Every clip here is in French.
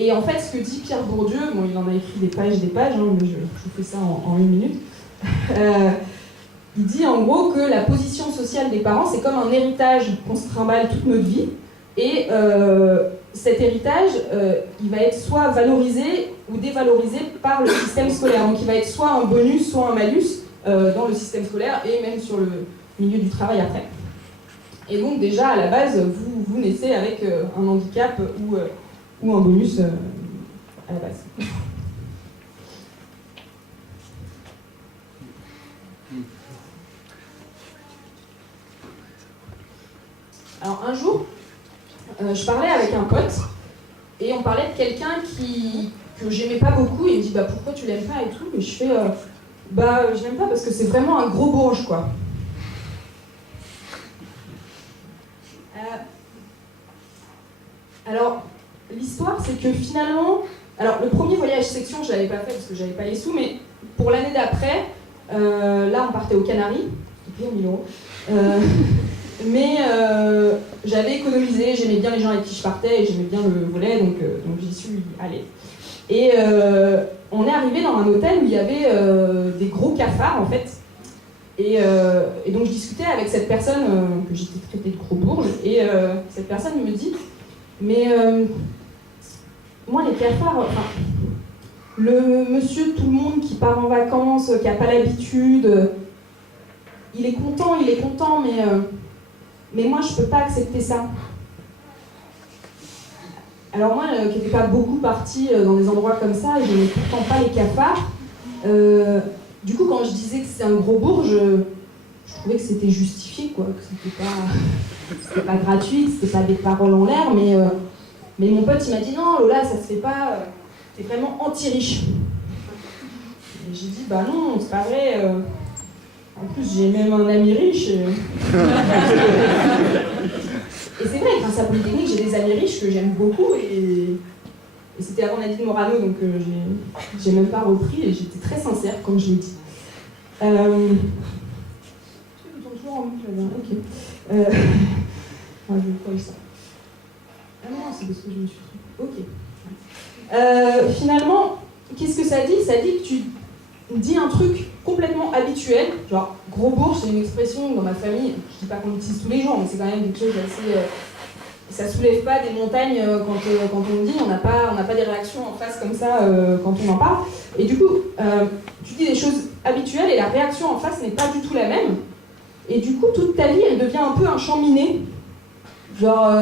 Et en fait, ce que dit Pierre Bourdieu, bon, il en a écrit des pages, hein, mais je vous fais ça en une minute. Il dit en gros que la position sociale des parents, c'est comme un héritage qu'on se trimballe toute notre vie. Et cet héritage, il va être soit valorisé ou dévalorisé par le système scolaire. Donc il va être soit un bonus, soit un malus dans le système scolaire et même sur le milieu du travail après. Et donc déjà, à la base, vous naissez avec un handicap ou un bonus à la base. Alors un jour, je parlais avec un pote et on parlait de quelqu'un que j'aimais pas beaucoup. Il me dit pourquoi tu l'aimes pas et tout. Et je fais je l'aime pas parce que c'est vraiment un gros bourge quoi. Alors l'histoire c'est que finalement, alors le premier voyage section je l'avais pas fait parce que j'avais pas les sous, mais pour l'année d'après, là on partait aux Canaries, c'était pire 1000 €. Mais j'avais économisé, j'aimais bien les gens avec qui je partais et j'aimais bien le volet, donc j'y suis allée. Et on est arrivé dans un hôtel où il y avait des gros cafards en fait. Et donc je discutais avec cette personne que j'étais traitée de gros bourge, et cette personne me dit mais moi les cafards, le monsieur tout le monde qui part en vacances, qui n'a pas l'habitude, il est content, mais moi, je peux pas accepter ça. Alors moi, qui n'étais pas beaucoup partie dans des endroits comme ça, et je n'aimais pourtant pas les cafards, du coup, quand je disais que c'était un gros bourge, je trouvais que c'était justifié, quoi, que c'était pas gratuit, que c'était pas des paroles en l'air, mais mon pote, il m'a dit « Non, Lola, ça se fait pas, t'es vraiment anti-riche. » Et j'ai dit « Bah non, c'est pas vrai. En plus, j'ai même un ami riche. » Et c'est vrai, grâce à Polytechnique, j'ai des amis riches que j'aime beaucoup. Et c'était avant Nadine Morano, donc j'ai même pas repris et j'étais très sincère quand je l'ai dit. Tu tournes toujours en boucle là-bas. Ok. Je vais pas ça. Ah non, c'est parce que je me suis trompée. Ok. Finalement, qu'est-ce que ça dit ? Ça dit que tu dis un truc complètement habituel, genre gros bourge, c'est une expression dans ma famille, je dis pas qu'on l'utilise tous les jours, mais c'est quand même quelque chose d'assez... ça soulève pas des montagnes quand on le dit, on n'a pas des réactions en face comme ça quand on en parle. Et du coup, tu dis des choses habituelles et la réaction en face n'est pas du tout la même. Et du coup, toute ta vie, elle devient un peu un champ miné. Genre,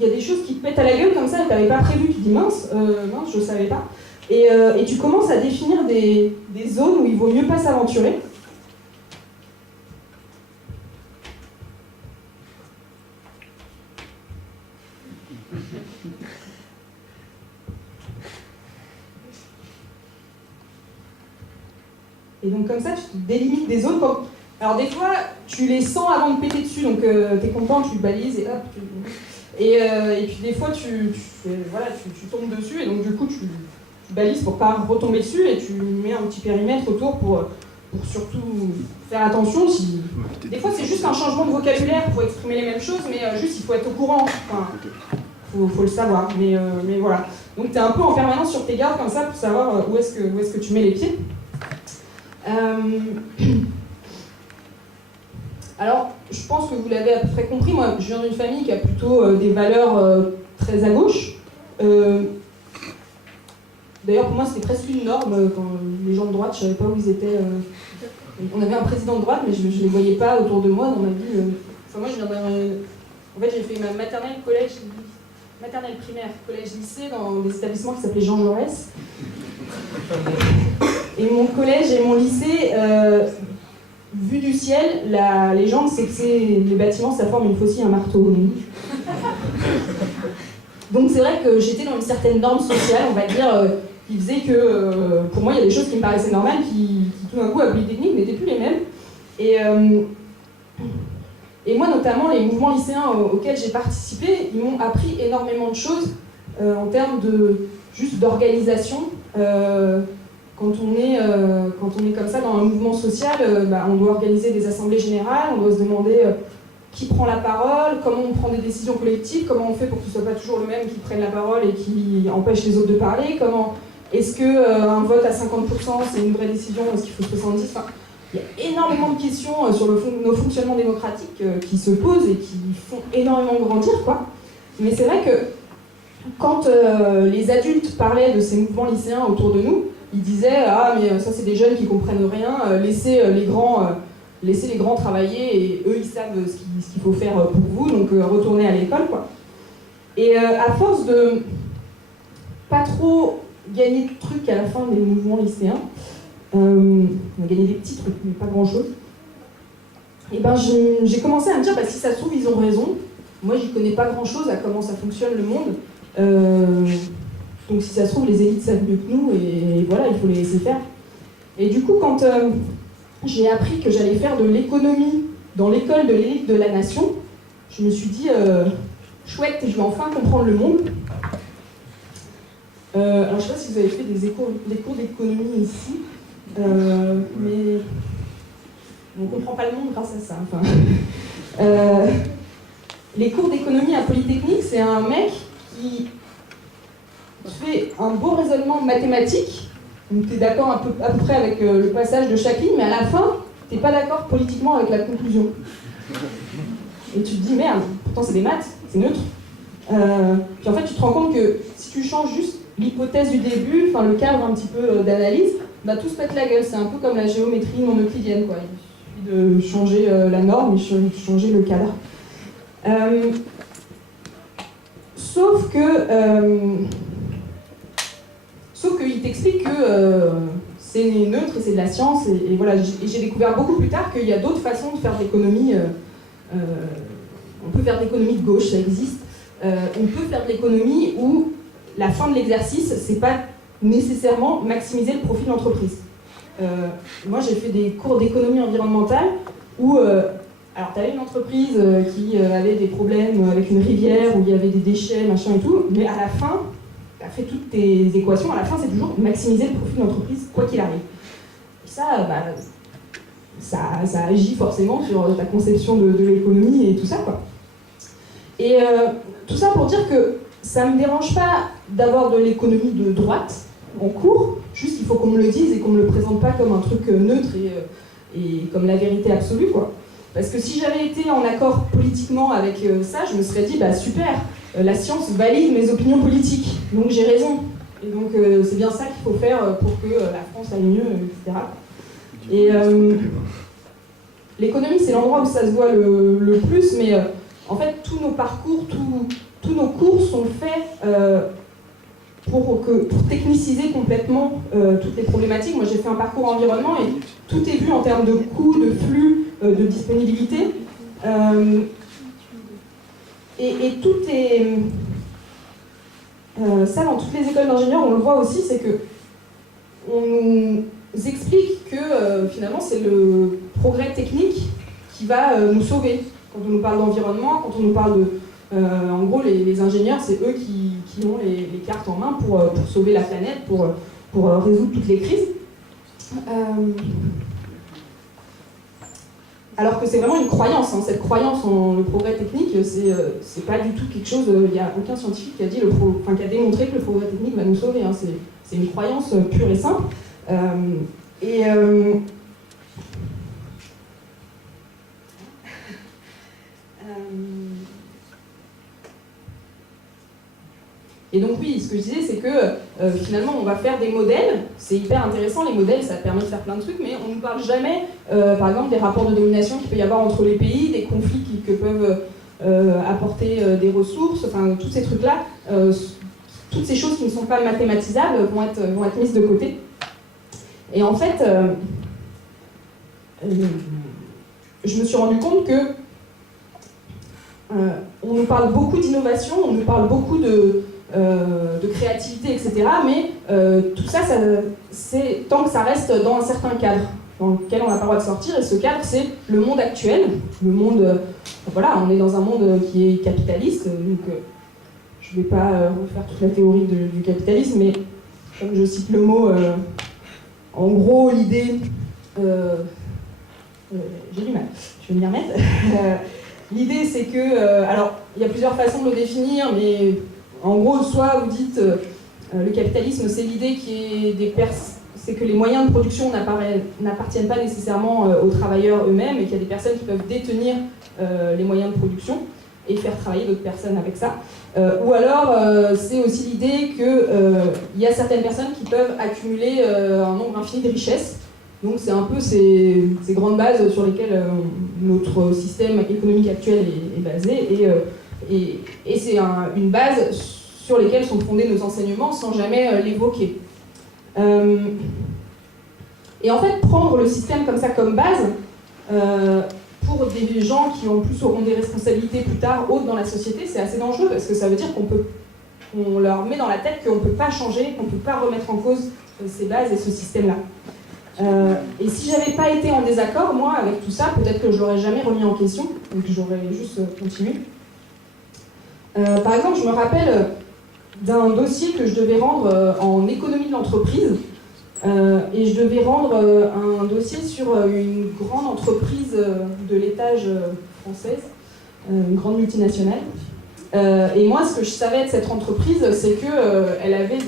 il y a des choses qui te pètent à la gueule comme ça et t'avais pas prévu, tu dis mince, je savais pas. Et tu commences à définir des zones où il vaut mieux pas s'aventurer. Et donc comme ça, tu te délimites des zones. Alors des fois, tu les sens avant de péter dessus, donc t'es content, tu balises et hop. Et puis des fois, tu tombes dessus et donc du coup, tu balises pour pas retomber dessus et tu mets un petit périmètre autour pour surtout faire attention. Des fois, c'est juste un changement de vocabulaire pour exprimer les mêmes choses, mais juste il faut être au courant. Enfin, faut le savoir. Mais voilà. Donc t'es un peu en permanence sur tes gardes comme ça pour savoir où est-ce que tu mets les pieds. Alors, je pense que vous l'avez à peu près compris, moi je viens d'une famille qui a plutôt des valeurs très à gauche. D'ailleurs, pour moi, c'était presque une norme quand les gens de droite, je ne savais pas où ils étaient. On avait un président de droite, mais je ne les voyais pas autour de moi dans ma vie. Enfin, moi, je viens en fait, j'ai fait ma maternelle, primaire, collège, lycée, dans des établissements qui s'appelaient Jean Jaurès. Et mon collège et mon lycée, vu du ciel, la légende, c'est que les bâtiments, ça forme une faucille, un marteau. Donc c'est vrai que j'étais dans une certaine norme sociale, on va dire, qui faisait que, pour moi, il y a des choses qui me paraissaient normales, qui tout d'un coup, à Polytechnique, n'étaient plus les mêmes. Et moi, notamment, les mouvements lycéens auxquels j'ai participé, ils m'ont appris énormément de choses en termes juste d'organisation. Quand on est comme ça dans un mouvement social, on doit organiser des assemblées générales, on doit se demander qui prend la parole, comment on prend des décisions collectives, comment on fait pour que ce soit pas toujours le même qui prenne la parole et qui empêche les autres de parler, comment est-ce qu'un vote à 50% c'est une vraie décision, est-ce qu'il faut 70%, enfin, il y a énormément de questions sur nos fonctionnements démocratiques qui se posent et qui font énormément grandir, quoi. Mais c'est vrai que quand les adultes parlaient de ces mouvements lycéens autour de nous, ils disaient « Ah, mais ça c'est des jeunes qui comprennent rien, laissez les grands travailler et eux ils savent ce qu'il faut faire pour vous, donc retournez à l'école, quoi. » Et à force de pas trop gagner de trucs à la fin des mouvements lycéens, on a gagné des petits trucs, mais pas grand-chose, et ben j'ai commencé à me dire bah, si ça se trouve ils ont raison, moi j'y connais pas grand-chose à comment ça fonctionne le monde, donc si ça se trouve les élites savent mieux que nous, et voilà, il faut les laisser faire. Et du coup quand j'ai appris que j'allais faire de l'économie dans l'école de l'élite de la nation, je me suis dit chouette, je vais enfin comprendre le monde. Alors je ne sais pas si vous avez fait des cours d'économie ici, mais on ne comprend pas le monde grâce à ça. Enfin, les cours d'économie à Polytechnique, c'est un mec qui fait un beau raisonnement mathématique, donc tu es d'accord à peu près avec le passage de chaque ligne, mais à la fin, tu n'es pas d'accord politiquement avec la conclusion. Et tu te dis merde, pourtant c'est des maths, c'est neutre. Puis en fait tu te rends compte que si tu changes juste l'hypothèse du début, enfin le cadre un petit peu d'analyse, bah tout se pète la gueule. C'est un peu comme la géométrie non euclidienne, quoi. Il suffit de changer la norme et changer le cadre. Sauf qu'il t'explique que c'est neutre et c'est de la science, et voilà. J'ai découvert beaucoup plus tard qu'il y a d'autres façons de faire de l'économie. On peut faire de l'économie de gauche, ça existe. On peut faire de l'économie où la fin de l'exercice, c'est pas nécessairement maximiser le profit de l'entreprise. Moi, j'ai fait des cours d'économie environnementale où, alors, tu avais une entreprise qui avait des problèmes avec une rivière, où il y avait des déchets, machin et tout, mais à la fin, tu as fait toutes tes équations, à la fin, c'est toujours maximiser le profit de l'entreprise, quoi qu'il arrive. Et ça, bah, ça agit forcément sur ta conception de l'économie et tout ça, quoi. Et tout ça pour dire que ça ne me dérange pas d'avoir de l'économie de droite en cours, juste il faut qu'on me le dise et qu'on me le présente pas comme un truc neutre et comme la vérité absolue, quoi. Parce que si j'avais été en accord politiquement avec ça, je me serais dit, bah super, la science valide mes opinions politiques, donc j'ai raison. Et donc c'est bien ça qu'il faut faire pour que la France aille mieux, etc. Et l'économie, c'est l'endroit où ça se voit le plus, mais en fait, tous nos parcours, tous nos cours sont faits pour techniciser complètement toutes les problématiques. Moi, j'ai fait un parcours environnement et tout est vu en termes de coûts, de flux, de disponibilité. Et tout est... ça, dans toutes les écoles d'ingénieurs, on le voit aussi, c'est que on nous explique que finalement, c'est le progrès technique qui va nous sauver. Quand on nous parle d'environnement, quand on nous parle de... en gros, les ingénieurs, c'est eux qui ont les cartes en main pour sauver la planète, pour résoudre toutes les crises. Alors que c'est vraiment une croyance, hein. Cette croyance en le progrès technique, c'est pas du tout quelque chose... Il n'y a aucun scientifique qui a, qui a démontré que le progrès technique va nous sauver, hein. C'est une croyance pure et simple. Et donc oui, ce que je disais, c'est que finalement, on va faire des modèles. C'est hyper intéressant, les modèles, ça permet de faire plein de trucs, mais on ne parle jamais, par exemple, des rapports de domination qu'il peut y avoir entre les pays, des conflits que peuvent apporter des ressources, enfin, tous ces trucs-là, toutes ces choses qui ne sont pas mathématisables vont être mises de côté. Et en fait, je me suis rendu compte que on nous parle beaucoup d'innovation, on nous parle beaucoup de créativité, etc. Mais tout ça, c'est tant que ça reste dans un certain cadre dans lequel on n'a pas le droit de sortir. Et ce cadre, c'est le monde actuel. Le monde, voilà, on est dans un monde qui est capitaliste. Donc, je ne vais pas refaire toute la théorie du capitalisme, mais comme je cite le mot, en gros, l'idée... j'ai du mal, je vais m'y remettre. l'idée c'est que, alors il y a plusieurs façons de le définir, mais en gros, soit vous dites le capitalisme, c'est l'idée c'est que les moyens de production n'appartiennent pas nécessairement aux travailleurs eux-mêmes et qu'il y a des personnes qui peuvent détenir les moyens de production et faire travailler d'autres personnes avec ça. Ou alors, c'est aussi l'idée qu'il y a certaines personnes qui peuvent accumuler un nombre infini de richesses. Donc c'est un peu ces grandes bases sur lesquelles notre système économique actuel est basé. Et c'est une base sur lesquelles sont fondés nos enseignements sans jamais l'évoquer. Et en fait, prendre le système comme ça comme base, pour des gens qui en plus auront des responsabilités plus tard hautes dans la société, c'est assez dangereux parce que ça veut dire qu'on leur met dans la tête qu'on ne peut pas changer, qu'on ne peut pas remettre en cause ces bases et ce système-là. Et si j'avais pas été en désaccord, moi, avec tout ça, peut-être que je l'aurais jamais remis en question, donc j'aurais juste continué. Par exemple, je me rappelle d'un dossier que je devais rendre en économie de l'entreprise, et je devais rendre un dossier sur une grande entreprise de l'étage française, une grande multinationale. Et moi, ce que je savais de cette entreprise, c'est qu'elle avait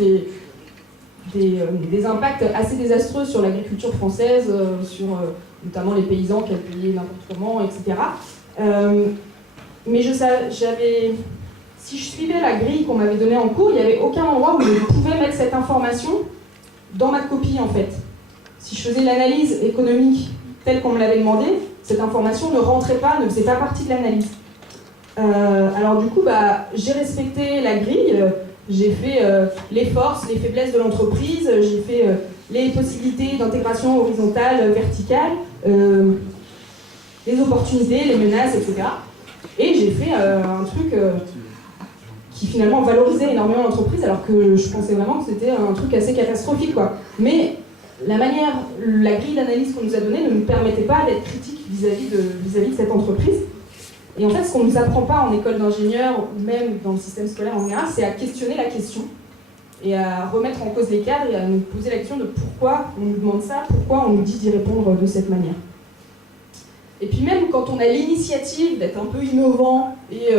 des impacts assez désastreux sur l'agriculture française, sur notamment les paysans qu'elle payait n'importe comment, etc. Mais si je suivais la grille qu'on m'avait donnée en cours, il n'y avait aucun endroit où je pouvais mettre cette information dans ma copie, en fait. Si je faisais l'analyse économique telle qu'on me l'avait demandé, cette information ne rentrait pas, ne faisait pas partie de l'analyse. Alors du coup, j'ai respecté la grille. J'ai fait les forces, les faiblesses de l'entreprise, j'ai fait les possibilités d'intégration horizontale, verticale, les opportunités, les menaces, etc. Et j'ai fait un truc qui finalement valorisait énormément l'entreprise, alors que je pensais vraiment que c'était un truc assez catastrophique, quoi. Mais la grille d'analyse qu'on nous a donnée ne nous permettait pas d'être critique vis-à-vis de cette entreprise. Et en fait, ce qu'on ne nous apprend pas en école d'ingénieur, ou même dans le système scolaire en général, c'est à questionner la question et à remettre en cause les cadres et à nous poser la question de pourquoi on nous demande ça, pourquoi on nous dit d'y répondre de cette manière. Et puis même quand on a l'initiative d'être un peu innovant et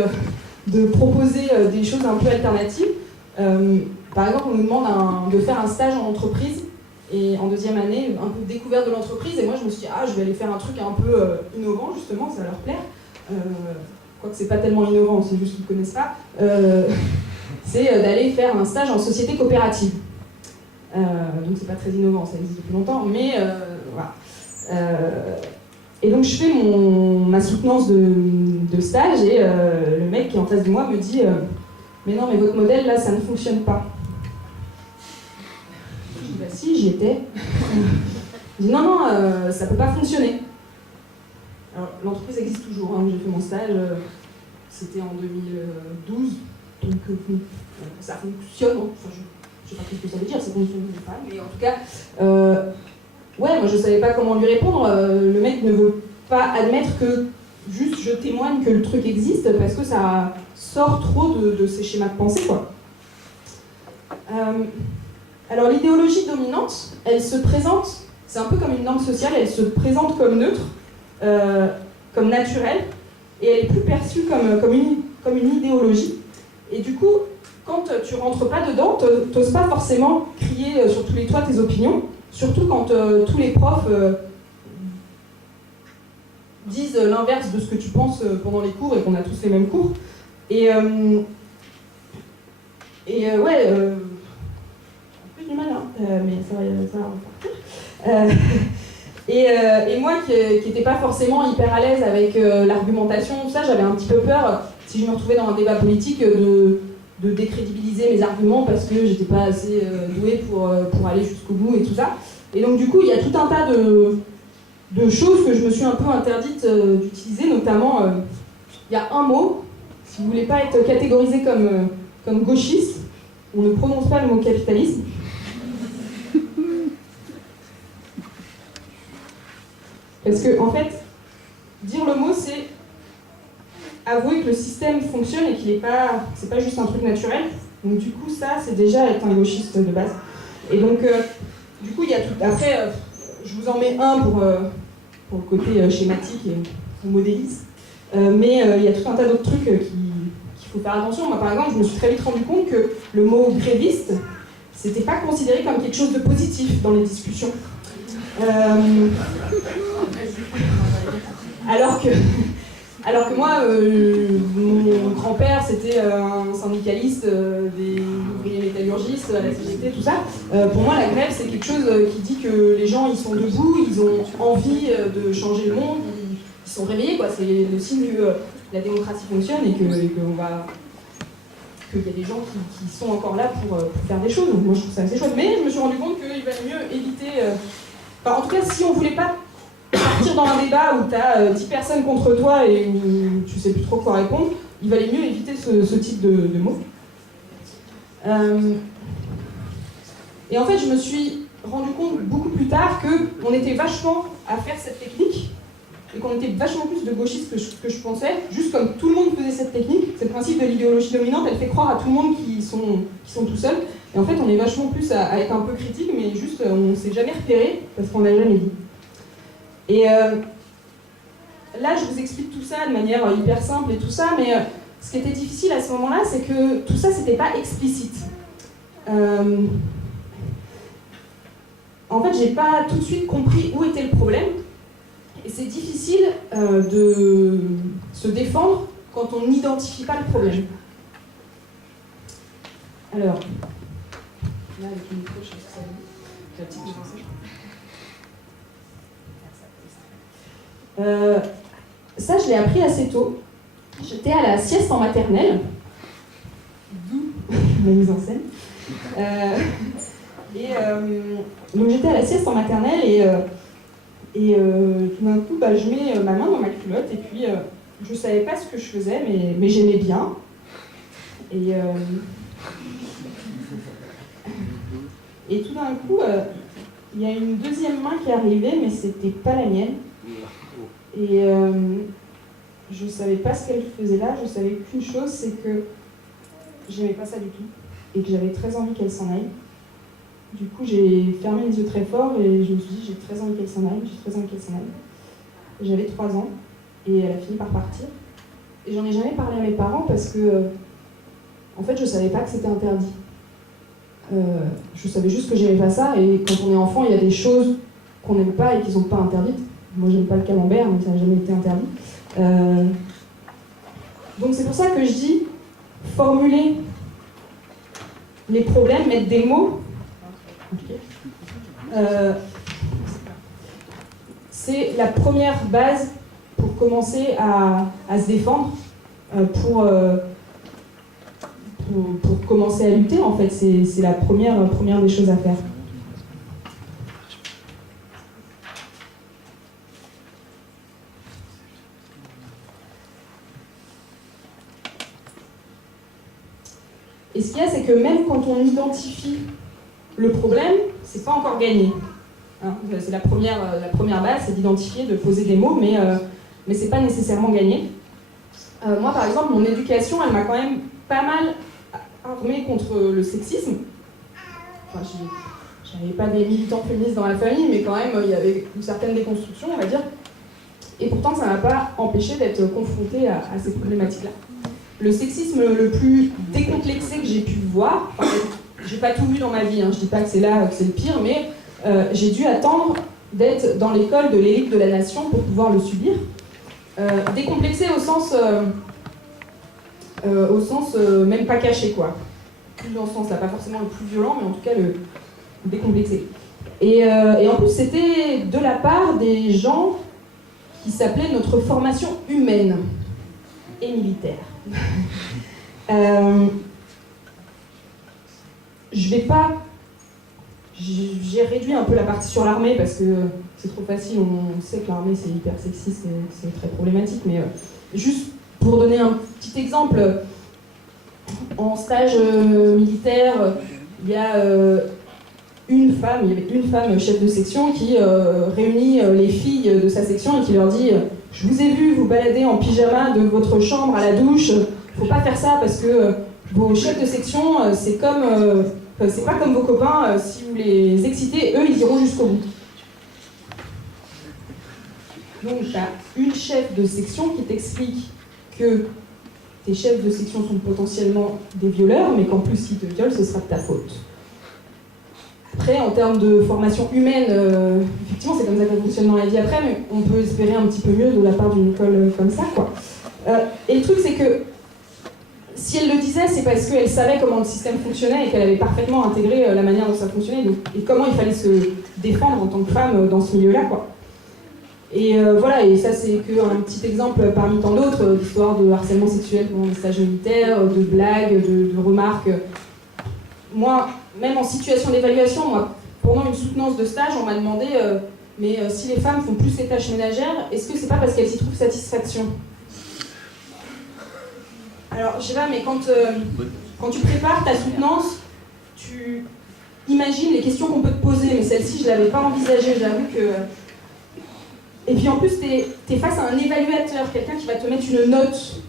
de proposer des choses un peu alternatives, par exemple, on nous demande de faire un stage en entreprise et en deuxième année, un peu de découverte de l'entreprise, et moi je me suis dit, je vais aller faire un truc un peu innovant, justement, ça va leur plaire. Quoique c'est pas tellement innovant, c'est juste qu'ils ne connaissent pas, c'est d'aller faire un stage en société coopérative. Donc c'est pas très innovant, ça existe depuis longtemps, mais voilà. Et donc je fais ma soutenance de stage et le mec qui est en face de moi me dit mais non, mais votre modèle là, ça ne fonctionne pas. Je dis si, j'y étais. Il dit non, ça peut pas fonctionner. Alors, l'entreprise existe toujours, j'ai fait mon stage, c'était en 2012, donc ça fonctionne, enfin, je sais pas ce que ça veut dire, ça fonctionne pas, mais en tout cas, moi je savais pas comment lui répondre, le mec ne veut pas admettre que juste je témoigne que le truc existe, parce que ça sort trop de ces schémas de pensée, quoi. Alors l'idéologie dominante, elle se présente, c'est un peu comme une norme sociale, elle se présente comme neutre, comme naturelle, et elle est plus perçue comme une idéologie. Et du coup, quand tu rentres pas dedans, t'oses pas forcément crier sur tous les toits tes opinions, surtout quand tous les profs disent l'inverse de ce que tu penses pendant les cours et qu'on a tous les mêmes cours. Et plus du mal, mais ça va repartir. Et moi, qui n'étais pas forcément hyper à l'aise avec l'argumentation, tout ça, j'avais un petit peu peur, si je me retrouvais dans un débat politique, de décrédibiliser mes arguments parce que j'étais pas assez douée pour aller jusqu'au bout et tout ça. Et donc du coup, il y a tout un tas de choses que je me suis un peu interdite d'utiliser, notamment, il y a un mot, si vous voulez pas être catégorisé comme gauchiste, on ne prononce pas le mot capitalisme. Parce que, en fait, dire le mot, c'est avouer que le système fonctionne et qu'il c'est pas juste un truc naturel. Donc du coup, ça, c'est déjà être un gauchiste de base. Et donc, du coup, il y a tout. Après, je vous en mets un pour le côté schématique et on modélise. mais il y a tout un tas d'autres trucs qu'il faut faire attention. Moi, par exemple, je me suis très vite rendu compte que le mot gréviste, c'était pas considéré comme quelque chose de positif dans les discussions. Alors que moi, mon grand-père, c'était un syndicaliste des ouvriers métallurgistes à la CGT, tout ça. Pour moi, la grève, c'est quelque chose qui dit que les gens, ils sont debout, ils ont envie de changer le monde, ils sont réveillés, quoi. C'est le signe que la démocratie fonctionne et qu'il y a des gens qui sont encore là pour faire des choses. Donc moi, je trouve ça assez chouette. Mais je me suis rendu compte qu'il valait mieux éviter... Enfin, en tout cas, si on voulait pas partir dans un débat où tu as 10 personnes contre toi et où tu sais plus trop quoi répondre, il valait mieux éviter ce type de mots. Et en fait, je me suis rendu compte beaucoup plus tard qu'on était vachement à faire cette technique et qu'on était vachement plus de gauchistes que je pensais, juste comme tout le monde faisait cette technique. C'est le principe de l'idéologie dominante, elle fait croire à tout le monde qu'ils sont tout seuls. Et en fait, on est vachement plus à être un peu critique, mais juste, on ne s'est jamais repéré parce qu'on n'a jamais dit. Et là, je vous explique tout ça de manière hyper simple et tout ça, mais ce qui était difficile à ce moment-là, c'est que tout ça, c'était pas explicite. En fait, j'ai pas tout de suite compris où était le problème, et c'est difficile de se défendre quand on n'identifie pas le problème. Alors, là, avec le micro, je sais que ça dit. J'ai la petite défense. Ça, je l'ai appris assez tôt. J'étais à la sieste en maternelle, d'où ma mise en scène. Donc j'étais à la sieste en maternelle et tout d'un coup, je mets ma main dans ma culotte et puis je savais pas ce que je faisais, mais j'aimais bien. Et tout d'un coup, il y a une deuxième main qui est arrivée, mais c'était pas la mienne. Et je savais pas ce qu'elle faisait là, je savais qu'une chose, c'est que j'aimais pas ça du tout et que j'avais très envie qu'elle s'en aille. Du coup, j'ai fermé les yeux très fort et je me suis dit, j'ai très envie qu'elle s'en aille, j'ai très envie qu'elle s'en aille. J'avais 3 ans et elle a fini par partir. Et j'en ai jamais parlé à mes parents parce que, en fait, je savais pas que c'était interdit. Je savais juste que j'aimais pas ça, et quand on est enfant, il y a des choses qu'on n'aime pas et qui sont pas interdites. Moi, j'aime pas le camembert, mais ça n'a jamais été interdit. Donc c'est pour ça que je dis formuler les problèmes, mettre des mots. C'est la première base pour commencer à se défendre, pour commencer à lutter, en fait. C'est la première des choses à faire. Et ce qu'il y a, c'est que même quand on identifie le problème, c'est pas encore gagné. Hein, c'est la première base, c'est d'identifier, de poser des mots, mais c'est pas nécessairement gagné. Moi, par exemple, mon éducation, elle m'a quand même pas mal armée contre le sexisme. Enfin, j'avais pas des militants féministes dans la famille, mais quand même, il y avait une certaine déconstruction, on va dire. Et pourtant, ça m'a pas empêché d'être confrontée à ces problématiques-là. Le sexisme le plus décomplexé que j'ai pu voir, enfin, j'ai pas tout vu dans ma vie, hein, je dis pas que c'est là que c'est le pire, mais j'ai dû attendre d'être dans l'école de l'élite de la nation pour pouvoir le subir. Décomplexé au sens même pas caché, quoi. Plus dans ce sens-là, pas forcément le plus violent, mais en tout cas le décomplexé. Et en plus, c'était de la part des gens qui s'appelaient notre formation humaine et militaire. J'ai réduit un peu la partie sur l'armée parce que c'est trop facile, on sait que l'armée c'est hyper sexiste et c'est très problématique, mais juste pour donner un petit exemple, en stage militaire, il y avait une femme chef de section qui réunit les filles de sa section et qui leur dit « Je vous ai vu vous balader en pyjama de votre chambre à la douche, faut pas faire ça parce que vos chefs de section, c'est pas comme vos copains, si vous les excitez, eux ils iront jusqu'au bout. » Donc, tu as une chef de section qui t'explique que tes chefs de section sont potentiellement des violeurs, mais qu'en plus, s'ils te violent, ce sera de ta faute. Après, en termes de formation humaine, effectivement, c'est comme ça que ça fonctionne dans la vie après, mais on peut espérer un petit peu mieux de la part d'une école comme ça, quoi. Et le truc, c'est que si elle le disait, c'est parce qu'elle savait comment le système fonctionnait et qu'elle avait parfaitement intégré la manière dont ça fonctionnait et comment il fallait se défendre en tant que femme dans ce milieu-là, quoi. Et voilà, et ça c'est qu'un petit exemple parmi tant d'autres, d'histoires de harcèlement sexuel pendant les stages militaires, de blagues, de remarques. Moi, même en situation d'évaluation, moi, pendant une soutenance de stage, on m'a demandé mais si les femmes font plus les tâches ménagères, est-ce que c'est pas parce qu'elles y trouvent satisfaction? Alors, je sais pas, mais quand tu prépares ta soutenance, tu imagines les questions qu'on peut te poser, mais celle-ci, je l'avais pas envisagée, j'avoue que... Et puis en plus, t'es face à un évaluateur, quelqu'un qui va te mettre une note.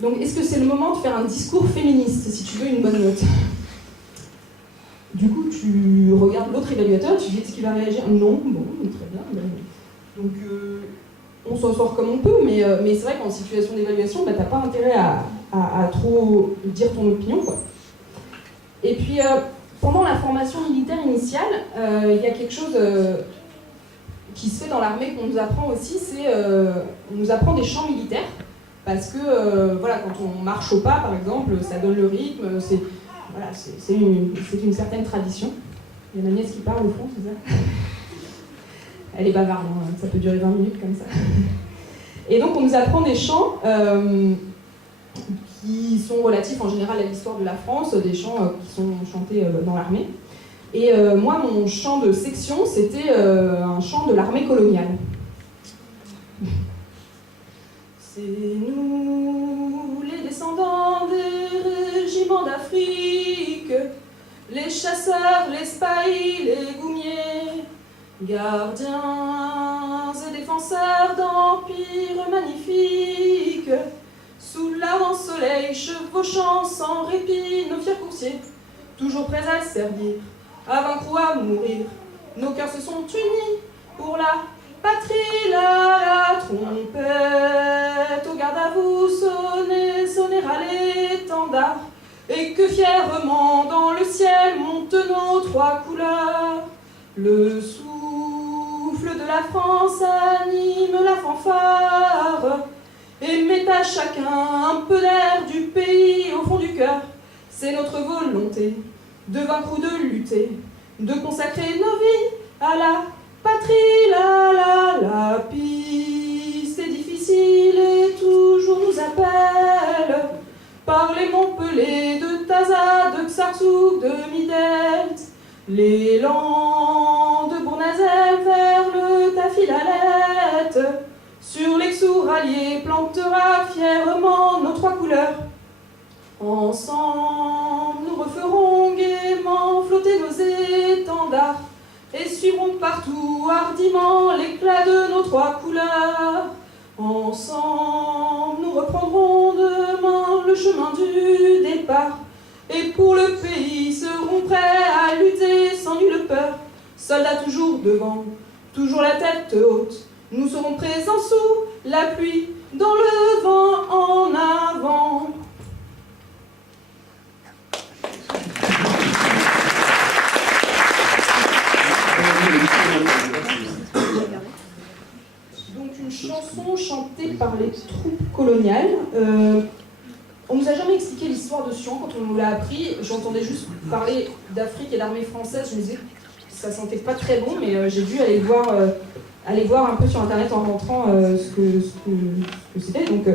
Donc, est-ce que c'est le moment de faire un discours féministe, si tu veux une bonne note? Du coup, tu regardes l'autre évaluateur, tu dis est-ce qu'il va réagir? Non, bon, très bien. Donc, on s'en sort comme on peut, mais c'est vrai qu'en situation d'évaluation, bah, t'as pas intérêt à trop dire ton opinion, quoi. Et puis, pendant la formation militaire initiale, il y a quelque chose qui se fait dans l'armée qu'on nous apprend aussi, c'est on nous apprend des chants militaires, parce que voilà, quand on marche au pas, par exemple, ça donne le rythme, c'est une certaine tradition. Il y a ma nièce qui parle au fond, c'est ça? Elle est bavarde, hein, ça peut durer 20 minutes comme ça. Et donc on nous apprend des chants qui sont relatifs en général à l'histoire de la France, des chants qui sont chantés dans l'armée. Et moi, mon chant de section, c'était un chant de l'armée coloniale. C'est nous, les descendants des régiments d'Afrique, les chasseurs, les spahis, les goumiers, gardiens et défenseurs d'empires magnifiques, sous l'avant-soleil chevauchant sans répit nos fiers coursiers, toujours prêts à servir, à vaincre ou à mourir. Nos cœurs se sont unis pour la patrie, la trompette, au garde à vous, sonnez, sonnez à l'étendard, et que fièrement dans le ciel montent nos trois couleurs. Le souffle de la France anime la fanfare, et met à chacun un peu d'air du pays au fond du cœur. C'est notre volonté de vaincre ou de lutter, de consacrer nos vies à la patrie, la piste est difficile et toujours nous appelle par les monts pelés de Taza, de Xartsouk, de Midelt, l'élan de Bournazel vers le Tafilalet. Sur l'ex-Ouralier plantera fièrement nos trois couleurs. Ensemble, nous referons gaiement flotter nos étendards et suivrons partout hardiment l'éclat de nos trois couleurs. Ensemble, nous reprendrons demain le chemin du départ et pour le pays serons prêts à lutter sans nulle peur. Soldats toujours devant, toujours la tête haute, nous serons présents sous la pluie, dans le vent en avant. Donc une chanson chantée par les troupes coloniales. On nous a jamais expliqué l'histoire de ce chant quand on nous l'a appris. J'entendais juste parler d'Afrique et d'armée française. Je me disais que ça sentait pas très bon, mais j'ai dû aller voir un peu sur internet en rentrant ce que c'était. Donc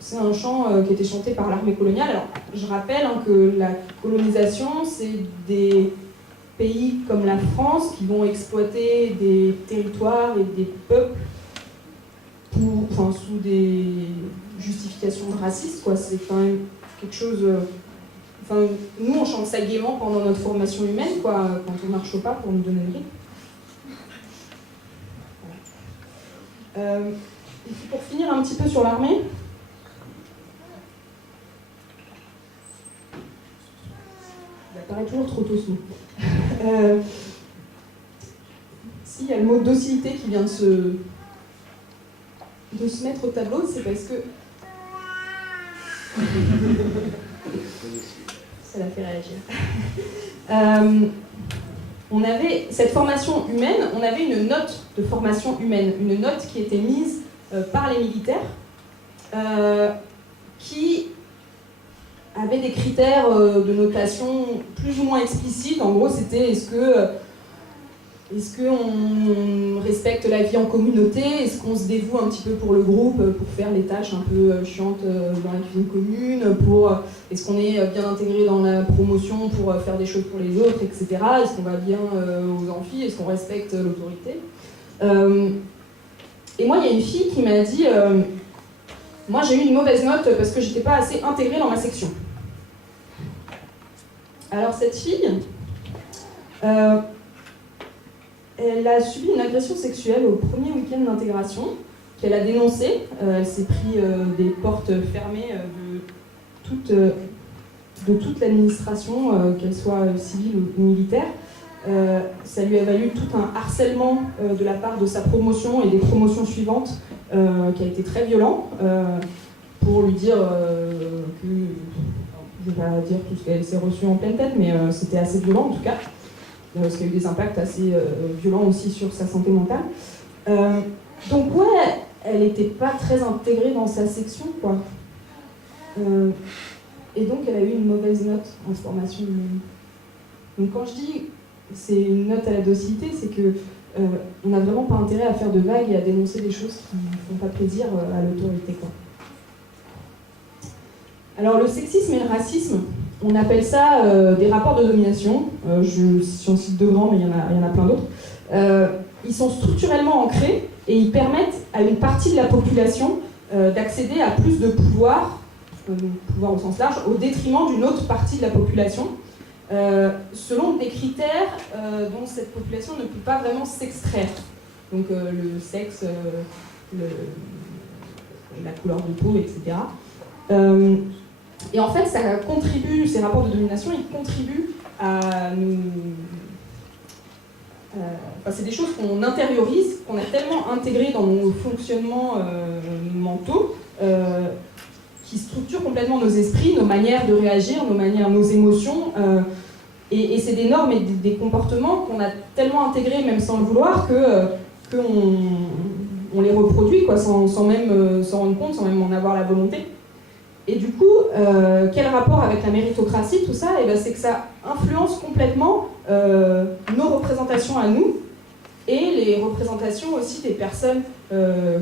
c'est un chant qui était chanté par l'armée coloniale. Alors je rappelle que la colonisation, c'est des pays comme la France qui vont exploiter des territoires et des peuples sous des justifications racistes, quoi. C'est quand même quelque chose... nous, on chante ça gaiement pendant notre formation humaine, quoi, quand on marche au pas pour nous donner le rythme. Et puis pour finir un petit peu sur l'armée, il apparaît toujours trop tôt ce mot. Si, il y a le mot docilité qui vient de se de se mettre au tableau, c'est parce que... Ça l'a fait réagir. On avait cette formation humaine, on avait une note de formation humaine, une note qui était mise par les militaires, qui avait des critères de notation plus ou moins explicites. En gros, c'était est-ce qu'on respecte la vie en communauté, est-ce qu'on se dévoue un petit peu pour le groupe, pour faire les tâches un peu chiantes dans la cuisine commune, est-ce qu'on est bien intégré dans la promotion pour faire des choses pour les autres, etc. Est-ce qu'on va bien aux amphis, est-ce qu'on respecte l'autorité. Et moi, il y a une fille qui m'a dit moi j'ai eu une mauvaise note parce que j'étais pas assez intégrée dans ma section. Alors cette fille, elle a subi une agression sexuelle au premier week-end d'intégration, qu'elle a dénoncée. Elle s'est pris des portes fermées de toute l'administration, qu'elle soit civile ou militaire. Ça lui a valu tout un harcèlement de la part de sa promotion et des promotions suivantes, qui a été très violent, pour lui dire que... Je ne vais pas dire tout ce qu'elle s'est reçu en pleine tête, mais c'était assez violent en tout cas. Parce qu'il y a eu des impacts assez violents aussi sur sa santé mentale. Donc ouais, elle n'était pas très intégrée dans sa section, quoi. Et donc elle a eu une mauvaise note en formation humaine. Donc quand je dis c'est une note à la docilité, c'est que on n'a vraiment pas intérêt à faire de vagues et à dénoncer des choses qui ne font pas plaisir à l'autorité, quoi. Alors le sexisme et le racisme, on appelle ça des rapports de domination. Si on cite deux grands, mais il y en a plein d'autres. Ils sont structurellement ancrés et ils permettent à une partie de la population d'accéder à plus de pouvoir au sens large, au détriment d'une autre partie de la population, selon des critères dont cette population ne peut pas vraiment s'extraire. Donc le sexe, la couleur de peau, etc. Et en fait, ça contribue, ces rapports de domination, ils contribuent à nous... c'est des choses qu'on intériorise, qu'on a tellement intégrées dans nos fonctionnements mentaux, qui structurent complètement nos esprits, nos manières de réagir, nos émotions. Et c'est des normes et des comportements qu'on a tellement intégrés, même sans le vouloir, qu'on les reproduit, quoi, sans même s'en rendre compte, sans même en avoir la volonté. Et du coup, quel rapport avec la méritocratie, tout ça, c'est que ça influence complètement nos représentations à nous et les représentations aussi des personnes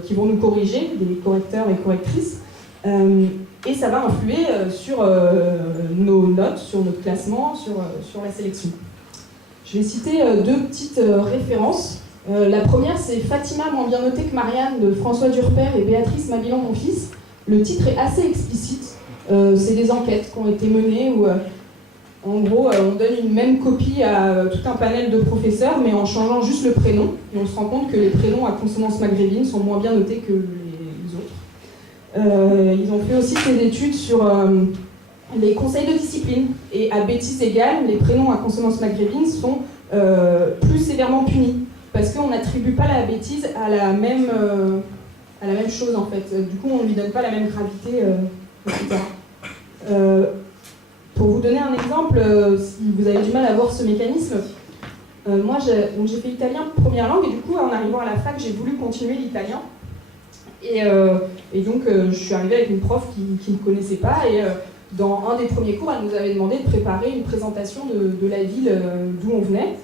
qui vont nous corriger, des correcteurs et correctrices. Et ça va influer sur nos notes, sur notre classement, sur la sélection. Je vais citer deux petites références. La première, c'est Fatima moins bien notée que Marianne de François Durper et Béatrice Mabilon, mon fils. Le titre est assez explicite. C'est des enquêtes qui ont été menées où, en gros, on donne une même copie à tout un panel de professeurs, mais en changeant juste le prénom. Et on se rend compte que les prénoms à consonance maghrébine sont moins bien notés que les autres. Ils ont fait aussi des études sur les conseils de discipline. Et à bêtise égale, les prénoms à consonance maghrébine sont plus sévèrement punis. Parce qu'on n'attribue pas la bêtise à la même chose, en fait. Du coup, on ne lui donne pas la même gravité, etc. Pour vous donner un exemple, si vous avez du mal à voir ce mécanisme, moi j'ai fait italien première langue, et du coup, en arrivant à la fac, j'ai voulu continuer l'italien. Et donc, je suis arrivée avec une prof qui ne connaissait pas, et dans un des premiers cours, elle nous avait demandé de préparer une présentation de la ville d'où on venait,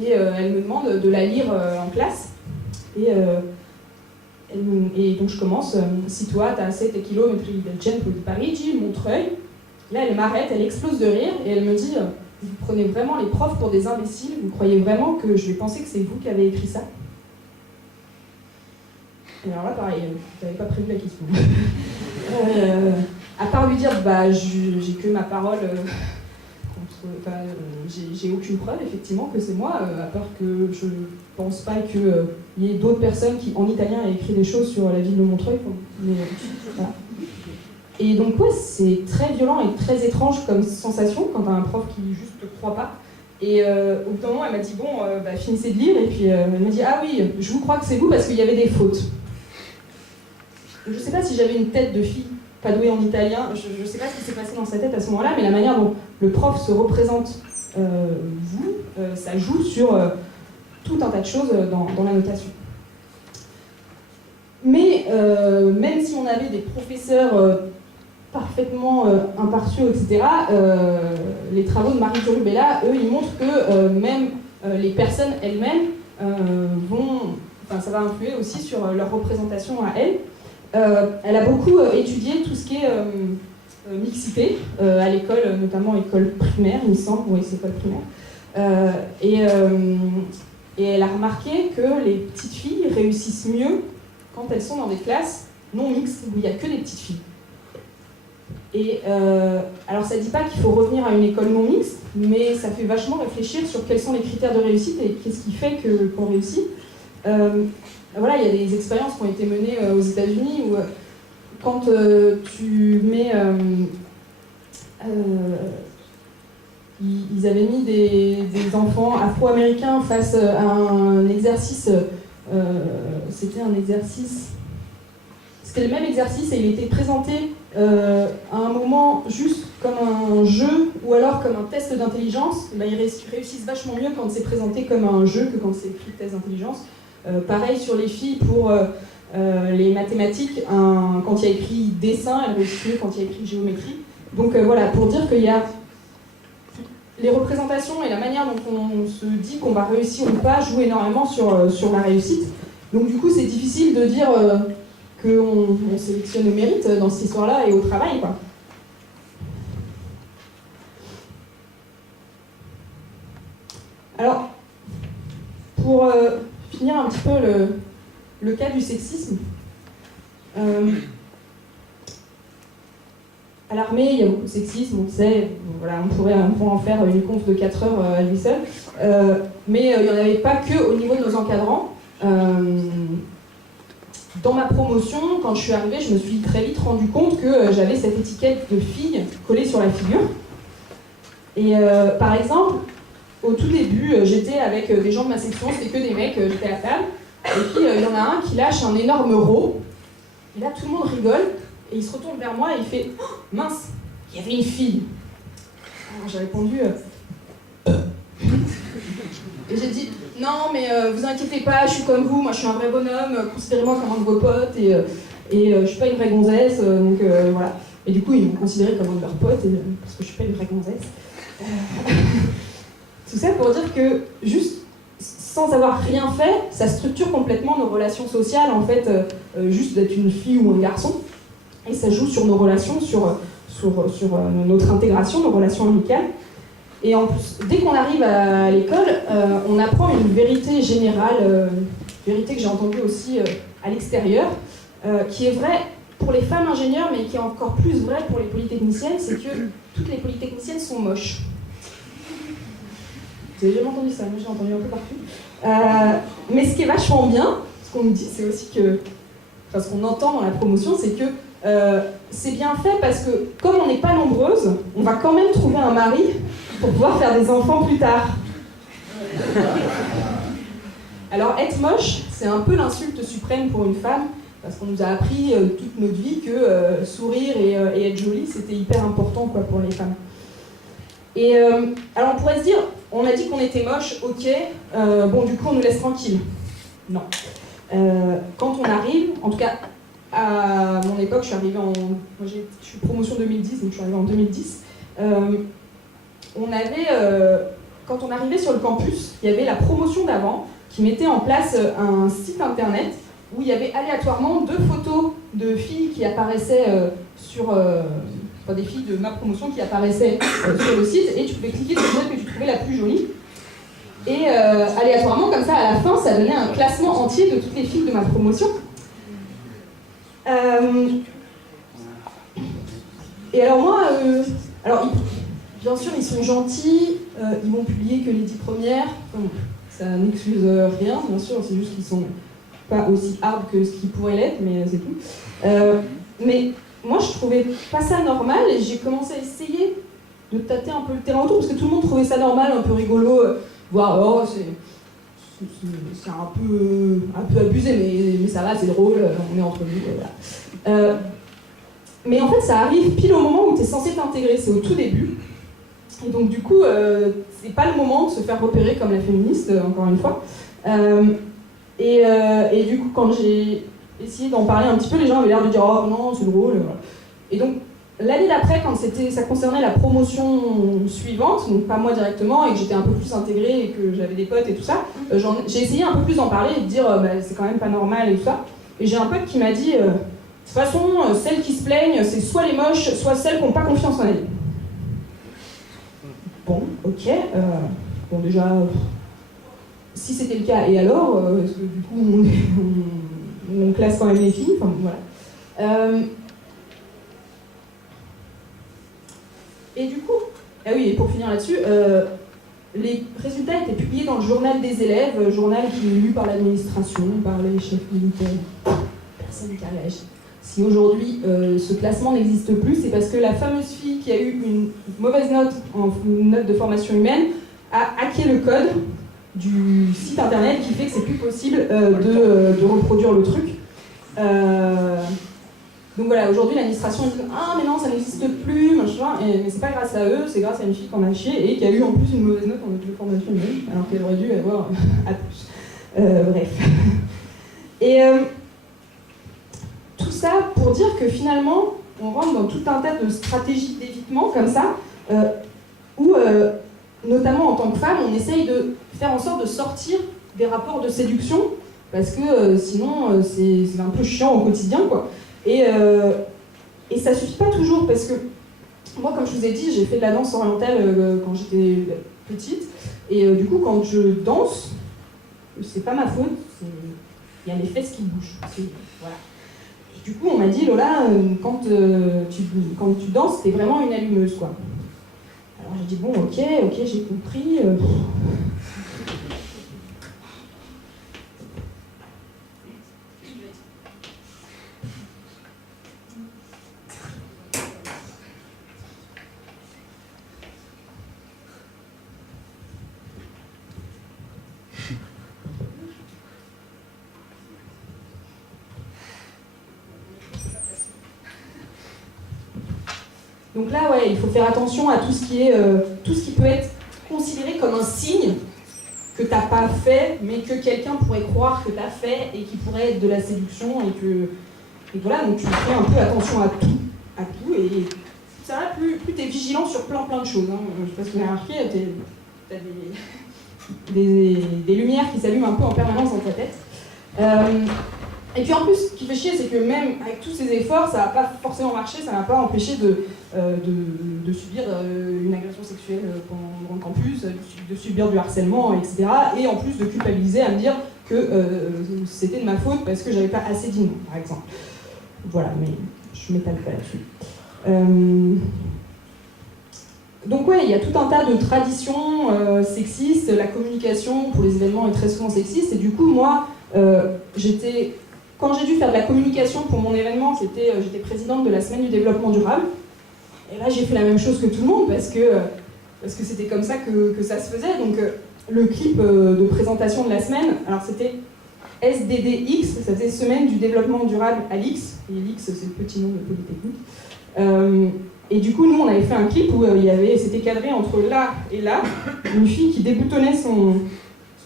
et elle me demande de la lire en classe. Et donc je commence, situata a 7 km del centro di Parigi, Montreuil. Là elle m'arrête, elle explose de rire et elle me dit vous prenez vraiment les profs pour des imbéciles, vous croyez vraiment que je vais penser que c'est vous qui avez écrit ça? Et alors là pareil, je n'avais pas prévu la question. À part lui dire j'ai que ma parole, j'ai aucune preuve effectivement que c'est moi, à part que je pense pas qu'il y ait d'autres personnes qui en italien aient écrit des choses sur la ville de Montreuil. Mais, voilà. Et donc ouais, c'est très violent et très étrange comme sensation quand t'as un prof qui juste te croit pas. Et au bout d'un moment elle m'a dit finissez de lire, et puis elle m'a dit ah oui, je vous crois que c'est vous parce qu'il y avait des fautes. je ne sais pas si j'avais une tête de fille pas douée en italien, je ne sais pas ce qui s'est passé dans sa tête à ce moment-là, mais la manière dont le prof se représente ça joue sur tout un tas de choses dans la notation. Mais même si on avait des professeurs parfaitement impartiaux, etc., les travaux de Marie-Jo Rubella, eux, ils montrent que même les personnes elles-mêmes ça va influer aussi sur leur représentation à elles. Elle a beaucoup étudié tout ce qui est mixité à l'école, notamment école primaire, il me semble, oui, c'est école primaire. Et elle a remarqué que les petites filles réussissent mieux quand elles sont dans des classes non mixtes, où il n'y a que des petites filles. Et alors ça ne dit pas qu'il faut revenir à une école non mixte, mais ça fait vachement réfléchir sur quels sont les critères de réussite et qu'est-ce qui fait qu'on réussit. Voilà, il y a des expériences qui ont été menées aux États-Unis où quand tu mets... ils avaient mis des enfants afro-américains face à un exercice... c'était un exercice... C'était le même exercice et il était présenté à un moment juste comme un jeu ou alors comme un test d'intelligence. Ben, ils réussissent vachement mieux quand c'est présenté comme un jeu que quand c'est écrit test d'intelligence. Pareil sur les filles pour les mathématiques, quand il y a écrit dessin, elles réussissent mieux quand il y a écrit géométrie. Donc voilà, pour dire qu'il y a les représentations et la manière dont on se dit qu'on va réussir ou pas jouent énormément sur la réussite. Donc du coup c'est difficile de dire qu'on sélectionne au mérite dans cette histoire-là et au travail, quoi. Alors, pour finir un petit peu le cas du sexisme, à l'armée, il y a beaucoup de sexisme, on le sait, voilà, on pourrait en faire une conf de 4 heures à lui seul, mais il n'y en avait pas que au niveau de nos encadrants. Dans ma promotion, quand je suis arrivée, je me suis très vite rendu compte que j'avais cette étiquette de fille collée sur la figure. Et par exemple, au tout début, j'étais avec des gens de ma section, c'était que des mecs, j'étais à table, et puis il y en a un qui lâche un énorme rot, et là tout le monde rigole, et il se retourne vers moi et il fait oh, « Mince, il y avait une fille !» Alors j'ai répondu et j'ai dit « Non, mais vous inquiétez pas, je suis comme vous, moi je suis un vrai bonhomme, considérez-moi comme un de vos potes, et je suis pas une vraie gonzesse, donc voilà. » Et du coup, ils m'ont considéré comme un de leurs potes, parce que je suis pas une vraie gonzesse. Tout ça pour dire que, juste sans avoir rien fait, ça structure complètement nos relations sociales, en fait, juste d'être une fille ou un garçon. Et ça joue sur nos relations, sur notre intégration, nos relations amicales. Et en plus, dès qu'on arrive à l'école, on apprend une vérité générale, vérité que j'ai entendue aussi à l'extérieur, qui est vraie pour les femmes ingénieures, mais qui est encore plus vraie pour les polytechniciennes, c'est que toutes les polytechniciennes sont moches. Vous avez jamais entendu ça, moi j'ai entendu un peu partout. Mais ce qui est vachement bien, ce qu'on nous dit, c'est aussi que, enfin, ce qu'on entend dans la promotion, c'est que c'est bien fait parce que, comme on n'est pas nombreuses, on va quand même trouver un mari pour pouvoir faire des enfants plus tard. Alors, être moche, c'est un peu l'insulte suprême pour une femme, parce qu'on nous a appris toute notre vie que sourire et être jolie, c'était hyper important, quoi, pour les femmes. Et alors, on pourrait se dire, on a dit qu'on était moche, ok, bon, du coup, on nous laisse tranquille. Non. Quand on arrive, en tout cas, à mon époque, je suis arrivée moi, je suis promotion 2010, donc je suis arrivée en 2010. Quand on arrivait sur le campus, il y avait la promotion d'avant qui mettait en place un site internet où il y avait aléatoirement 2 photos de filles qui apparaissaient des filles de ma promotion qui apparaissaient sur le site, et tu pouvais cliquer sur celle que tu trouvais la plus jolie. Et aléatoirement, comme ça, à la fin, ça donnait un classement entier de toutes les filles de ma promotion. Et alors moi, bien sûr, ils sont gentils, ils vont publier que les 10 premières. Enfin, ça n'excuse rien, bien sûr, c'est juste qu'ils sont pas aussi hard que ce qu'ils pourraient l'être, mais c'est tout. Mais moi, je trouvais pas ça normal et j'ai commencé à essayer de tâter un peu le terrain autour, parce que tout le monde trouvait ça normal, un peu rigolo, voire oh, c'est un peu abusé, mais ça va, c'est drôle, on est entre nous, voilà. Mais en fait, ça arrive pile au moment où tu es censé t'intégrer, c'est au tout début. Et donc du coup, c'est pas le moment de se faire repérer comme la féministe, encore une fois. Et du coup, quand j'ai essayé d'en parler un petit peu, les gens avaient l'air de dire « Oh non, c'est drôle ». Et donc, l'année d'après, quand ça concernait la promotion suivante, donc pas moi directement, et que j'étais un peu plus intégrée et que j'avais des potes et tout ça, j'ai essayé un peu plus d'en parler et de dire bah, c'est quand même pas normal et tout ça. Et j'ai un pote qui m'a dit de toute façon, celles qui se plaignent, c'est soit les moches, soit celles qui n'ont pas confiance en elles. Bon, ok. Bon, déjà, si c'était le cas, et alors est-ce que du coup, on classe quand même les filles, enfin, voilà. Et du coup, ah oui, et pour finir là-dessus, les résultats étaient publiés dans le journal des élèves, journal qui est lu par l'administration, par les chefs militaires. Personne qui a réagi. Si aujourd'hui ce classement n'existe plus, c'est parce que la fameuse fille qui a eu une mauvaise note en note de formation humaine a hacké le code du site internet qui fait que c'est plus possible de reproduire le truc. Donc voilà, aujourd'hui l'administration dit « Ah mais non, ça n'existe plus, machin », mais c'est pas grâce à eux, c'est grâce à une fille qu'on a chié et qui a eu en plus une mauvaise note en note de formation humaine, alors qu'elle aurait dû avoir à plus. Bref. Et tout ça pour dire que finalement, on rentre dans tout un tas de stratégies d'évitement comme ça, où, notamment en tant que femme, on essaye de faire en sorte de sortir des rapports de séduction, parce que sinon c'est un peu chiant au quotidien, quoi. Et ça suffit pas toujours, parce que moi, comme je vous ai dit, j'ai fait de la danse orientale quand j'étais petite, et du coup, quand je danse, c'est pas ma faute, il y a les fesses qui bougent. Voilà. Et du coup, on m'a dit, Lola, quand tu danses, t'es vraiment une allumeuse, quoi. Alors j'ai dit, bon, ok, j'ai compris. Donc là, ouais, il faut faire attention à tout ce qui peut être considéré comme un signe que t'as pas fait, mais que quelqu'un pourrait croire que t'as fait et qui pourrait être de la séduction et voilà, donc tu fais un peu attention à tout et ça va, plus t'es vigilant sur plein de choses. Hein. Je sais pas si vous avez remarqué, t'as des lumières qui s'allument un peu en permanence dans ta tête. Et puis en plus, ce qui fait chier, c'est que même avec tous ces efforts, ça va pas forcément marcher, ça va pas empêcher de subir une agression sexuelle dans le campus, de subir du harcèlement, etc. Et en plus de culpabiliser à me dire que c'était de ma faute parce que j'avais pas assez dit non, par exemple. Voilà, mais je m'étale pas là-dessus. Donc ouais, il y a tout un tas de traditions sexistes, la communication pour les événements est très souvent sexiste, et du coup moi, quand j'ai dû faire de la communication pour mon événement, j'étais présidente de la semaine du développement durable, et là j'ai fait la même chose que tout le monde, parce que c'était comme ça que ça se faisait. Donc le clip de présentation de la semaine, alors c'était SDDX, ça faisait Semaine du développement durable à l'X, et l'X c'est le petit nom de Polytechnique. Et du coup, nous, on avait fait un clip où c'était cadré entre là et là, une fille qui déboutonnait son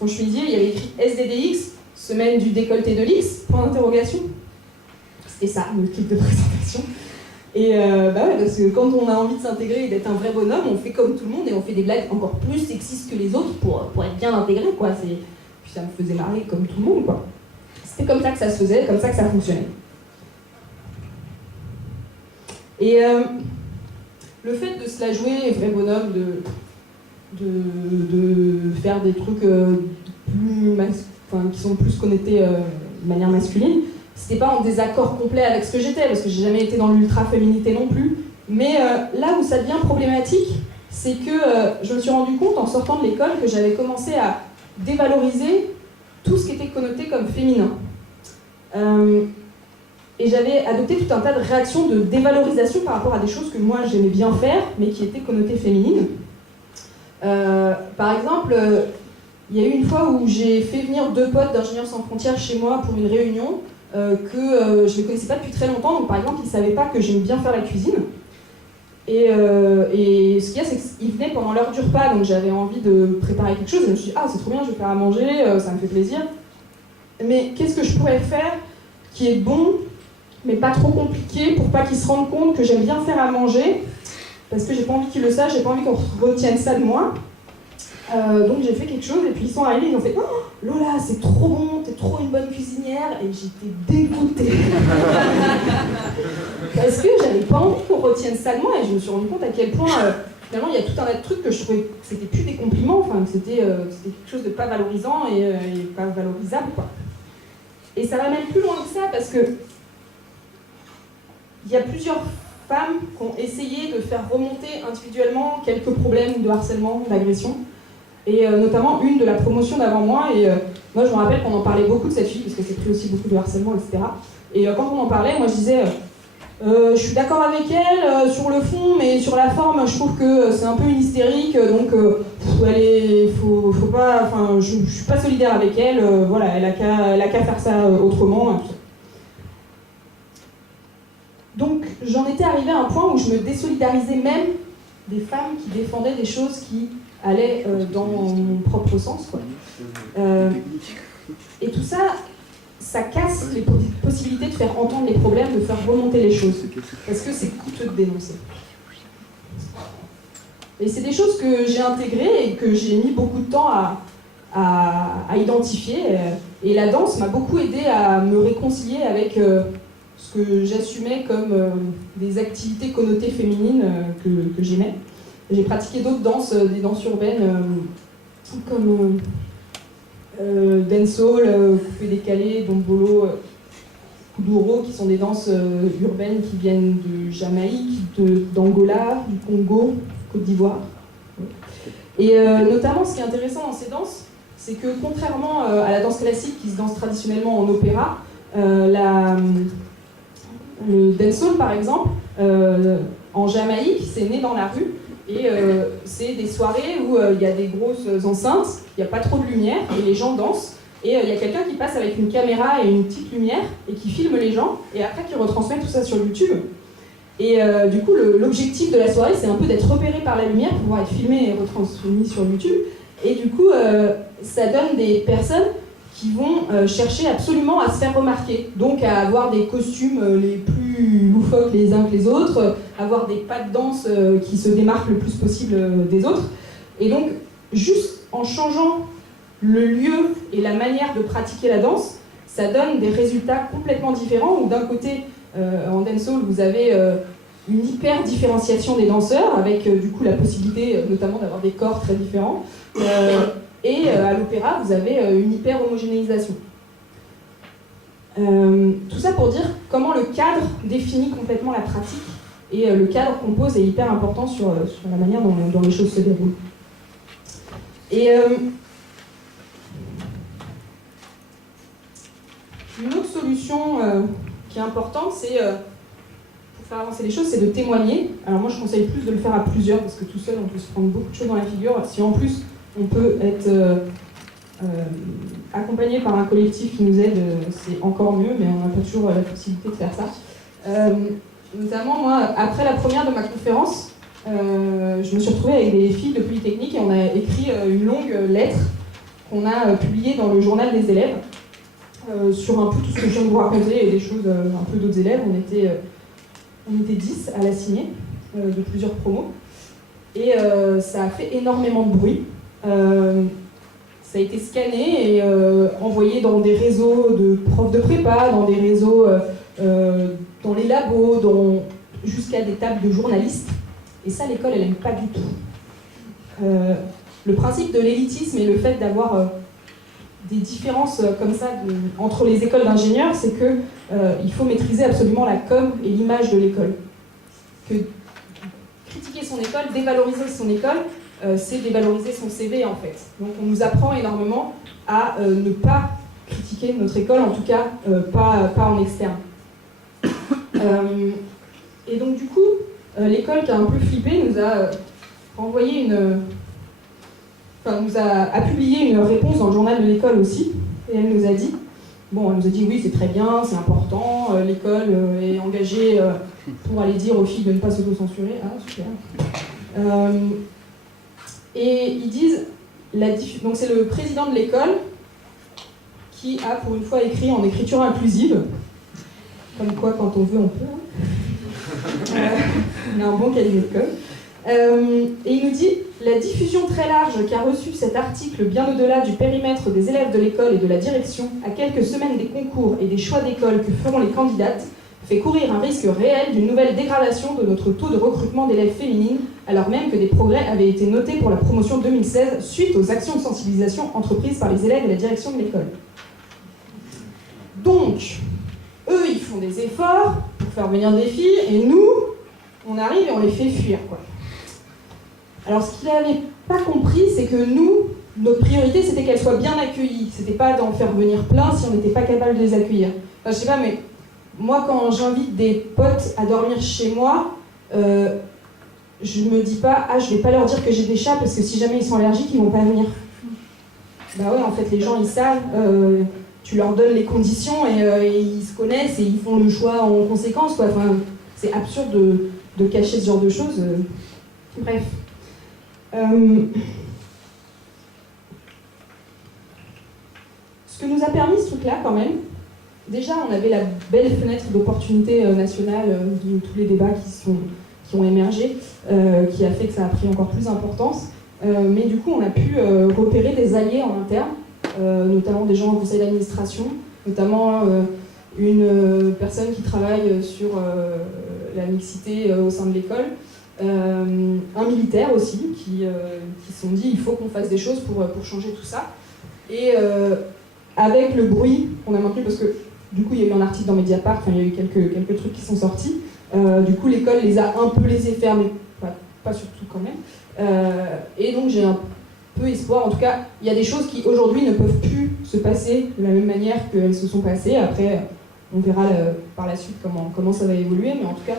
chemisier, il y avait écrit SDDX, Semaine du décolleté de l'X, point d'interrogation. C'était ça, le clip de présentation. Et bah ouais, parce que quand on a envie de s'intégrer et d'être un vrai bonhomme, on fait comme tout le monde et on fait des blagues encore plus sexistes que les autres pour être bien intégré, quoi. Puis ça me faisait marrer comme tout le monde, quoi. C'était comme ça que ça se faisait, comme ça que ça fonctionnait. Et le fait de se la jouer, vrai bonhomme, de faire des trucs qui sont plus connectés de manière masculine, c'était pas en désaccord complet avec ce que j'étais, parce que j'ai jamais été dans l'ultra-féminité non plus. Mais là où ça devient problématique, c'est que je me suis rendu compte en sortant de l'école que j'avais commencé à dévaloriser tout ce qui était connoté comme féminin. Et j'avais adopté tout un tas de réactions de dévalorisation par rapport à des choses que moi j'aimais bien faire, mais qui étaient connotées féminines. Par exemple, il y a eu une fois où j'ai fait venir 2 potes d'Ingénieurs sans frontières chez moi pour une réunion. que je ne les connaissais pas depuis très longtemps. Donc par exemple, ils ne savaient pas que j'aime bien faire la cuisine. Et ce qu'il y a, c'est qu'ils venaient pendant l'heure du repas, donc j'avais envie de préparer quelque chose. Et je me suis dit, ah, c'est trop bien, je vais faire à manger, ça me fait plaisir. Mais qu'est-ce que je pourrais faire qui est bon, mais pas trop compliqué, pour pas qu'ils se rendent compte que j'aime bien faire à manger, parce que j'ai pas envie qu'ils le sachent, j'ai pas envie qu'on retienne ça de moi. Donc j'ai fait quelque chose, et puis ils sont arrivés, ils ont fait « Oh, Lola, c'est trop bon, t'es trop une bonne cuisinière !» Et j'étais dégoûtée. Parce que j'avais pas envie qu'on retienne ça de moi, et je me suis rendu compte à quel point, finalement, il y a tout un tas de trucs que je trouvais que c'était plus des compliments, enfin, que c'était quelque chose de pas valorisant et pas valorisable, quoi. Et ça va même plus loin que ça, parce que il y a plusieurs femmes qui ont essayé de faire remonter individuellement quelques problèmes de harcèlement, d'agression, et notamment une de la promotion d'avant moi. Et moi, je me rappelle qu'on en parlait beaucoup de cette fille, parce que c'est pris aussi beaucoup de harcèlement, etc. Et quand on en parlait, moi je disais, je suis d'accord avec elle sur le fond, mais sur la forme, je trouve que c'est un peu une hystérique, donc faut pas, enfin, je suis pas solidaire avec elle, voilà, elle a qu'à faire ça autrement. Donc j'en étais arrivée à un point où je me désolidarisais même des femmes qui défendaient des choses qui allaient dans mon propre sens, quoi. Et tout ça, ça casse les possibilités de faire entendre les problèmes, de faire remonter les choses, parce que c'est coûteux de dénoncer. Et c'est des choses que j'ai intégrées et que j'ai mis beaucoup de temps à identifier. Et la danse m'a beaucoup aidée à me réconcilier avec ce que j'assumais comme des activités connotées féminines que j'aimais. J'ai pratiqué d'autres danses, des danses urbaines comme dancehall, coupé décalé, dombolo, kuduro, qui sont des danses urbaines qui viennent de Jamaïque, d'Angola, du Congo, Côte d'Ivoire. Et notamment, ce qui est intéressant dans ces danses, c'est que contrairement à la danse classique qui se danse traditionnellement en opéra, le dancehall, par exemple, en Jamaïque, c'est né dans la rue. Et c'est des soirées où il y a des grosses enceintes, il n'y a pas trop de lumière, et les gens dansent. Et il y a quelqu'un qui passe avec une caméra et une petite lumière, et qui filme les gens, et après qui retransmet tout ça sur YouTube. Et du coup, l'objectif de la soirée, c'est un peu d'être repéré par la lumière, pour pouvoir être filmé et retransmis sur YouTube. Et du coup, ça donne des personnes qui vont chercher absolument à se faire remarquer, donc à avoir des costumes les plus loufoques les uns que les autres, avoir des pas de danse qui se démarquent le plus possible des autres. Et donc, juste en changeant le lieu et la manière de pratiquer la danse, ça donne des résultats complètement différents, où d'un côté, en dancehall, vous avez une hyper différenciation des danseurs, avec du coup la possibilité notamment d'avoir des corps très différents. Et à l'opéra, vous avez une hyper homogénéisation. Tout ça pour dire comment le cadre définit complètement la pratique, et le cadre qu'on pose est hyper important sur la manière dont les choses se déroulent. Et une autre solution qui est importante, c'est, pour faire avancer les choses, c'est de témoigner. Alors moi je conseille plus de le faire à plusieurs, parce que tout seul on peut se prendre beaucoup de choses dans la figure. Si en plus on peut être accompagné par un collectif qui nous aide, c'est encore mieux, mais on n'a pas toujours la possibilité de faire ça. Notamment, moi, après la première de ma conférence, je me suis retrouvée avec des filles de Polytechnique et on a écrit une longue lettre qu'on a publiée dans le journal des élèves sur un peu tout ce que je viens de vous raconter et des choses un peu d'autres élèves. On était 10 à la signer, de plusieurs promos. Et ça a fait énormément de bruit. Ça a été scanné et envoyé dans des réseaux de profs de prépa, dans des réseaux, dans les labos, jusqu'à des tables de journalistes. Et ça, l'école, elle n'aime pas du tout. Le principe de l'élitisme et le fait d'avoir des différences comme ça entre les écoles d'ingénieurs, c'est qu'il faut maîtriser absolument la com et l'image de l'école. Que critiquer son école, dévaloriser son école, c'est dévaloriser son CV en fait. Donc on nous apprend énormément à ne pas critiquer notre école, en tout cas pas en externe. Et donc du coup, l'école qui a un peu flippé nous a renvoyé a publié une réponse dans le journal de l'école aussi, et elle nous a dit Bon, elle nous a dit oui, c'est très bien, c'est important, l'école est engagée pour aller dire aux filles de ne pas s'auto-censurer. Ah, super. Et ils disent, donc c'est le président de l'école qui a pour une fois écrit en écriture inclusive, comme quoi quand on veut on peut. On a un bon cabinet de com. Et il nous dit « La diffusion très large qu'a reçu cet article bien au-delà du périmètre des élèves de l'école et de la direction, à quelques semaines des concours et des choix d'école que feront les candidates, fait courir un risque réel d'une nouvelle dégradation de notre taux de recrutement d'élèves féminines, alors même que des progrès avaient été notés pour la promotion 2016 suite aux actions de sensibilisation entreprises par les élèves et la direction de l'école. » Donc, eux, ils font des efforts pour faire venir des filles, et nous, on arrive et on les fait fuir, quoi. Alors, ce qu'il n'avait pas compris, c'est que nous, notre priorité, c'était qu'elles soient bien accueillies. C'était pas d'en faire venir plein si on n'était pas capable de les accueillir. Enfin, je sais pas, mais moi, quand j'invite des potes à dormir chez moi, je me dis pas, ah, je vais pas leur dire que j'ai des chats, parce que si jamais ils sont allergiques, ils vont pas venir. Bah ouais, en fait, les gens, ils savent, tu leur donnes les conditions, et ils se connaissent, et ils font le choix en conséquence, quoi. Enfin, c'est absurde de cacher ce genre de choses. Bref. Ce que nous a permis ce truc-là, quand même, déjà, on avait la belle fenêtre d'opportunité nationale de tous les débats qui ont émergé, qui a fait que ça a pris encore plus d'importance. Mais du coup, on a pu repérer des alliés en interne, notamment des gens au conseil d'administration, notamment une personne qui travaille sur la mixité au sein de l'école, un militaire aussi, qui se sont dit il faut qu'on fasse des choses pour changer tout ça. Et avec le bruit qu'on a maintenu, parce que du coup il y a eu un article dans Mediapart, il y a eu quelques trucs qui sont sortis, du coup l'école les a un peu laissés faire, mais pas surtout quand même. Et donc j'ai un peu espoir, en tout cas il y a des choses qui aujourd'hui ne peuvent plus se passer de la même manière qu'elles se sont passées. Après on verra par la suite comment ça va évoluer, mais en tout cas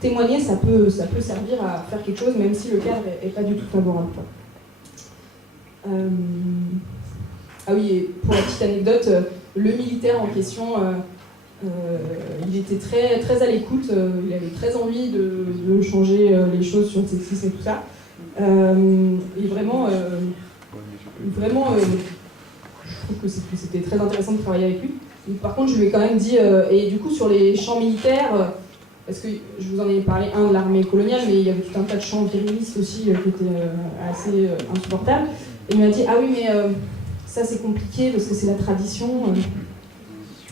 témoigner, ça peut servir à faire quelque chose, même si le cadre n'est pas du tout favorable. Ah oui, et pour la petite anecdote, le militaire en question, il était très, très à l'écoute, il avait très envie de changer les choses sur le sexisme et tout ça. Et vraiment, je trouve que c'était très intéressant de travailler avec lui. Par contre, je lui ai quand même dit, et du coup sur les champs militaires, parce que je vous en ai parlé, de l'armée coloniale, mais il y avait tout un tas de champs virilistes aussi qui étaient assez insupportables. Et il m'a dit, ah oui, mais ça c'est compliqué parce que c'est la tradition.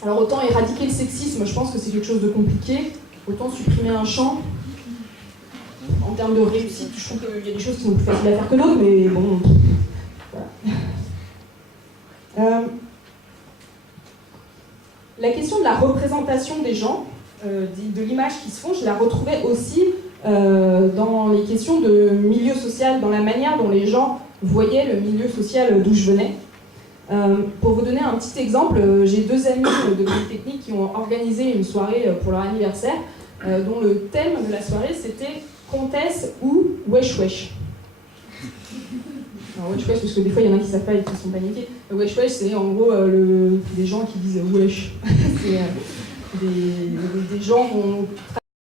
Alors autant éradiquer le sexisme, je pense que c'est quelque chose de compliqué, autant supprimer un champ. En termes de réussite, je trouve qu'il y a des choses qui sont plus faciles à faire que d'autres, mais bon, voilà. La question de la représentation des gens, de l'image qui se font, je la retrouvais aussi dans les questions de milieu social, dans la manière dont les gens voyaient le milieu social d'où je venais. Pour vous donner un petit exemple, j'ai deux amis de Polytechnique qui ont organisé une soirée pour leur anniversaire, dont le thème de la soirée c'était Comtesse ou Wesh Wesh. Alors Wesh Wesh, parce que des fois il y en a qui savent pas et qui sont paniqués. Wesh Wesh, c'est en gros des gens qui disent Wesh. C'est des gens qui ont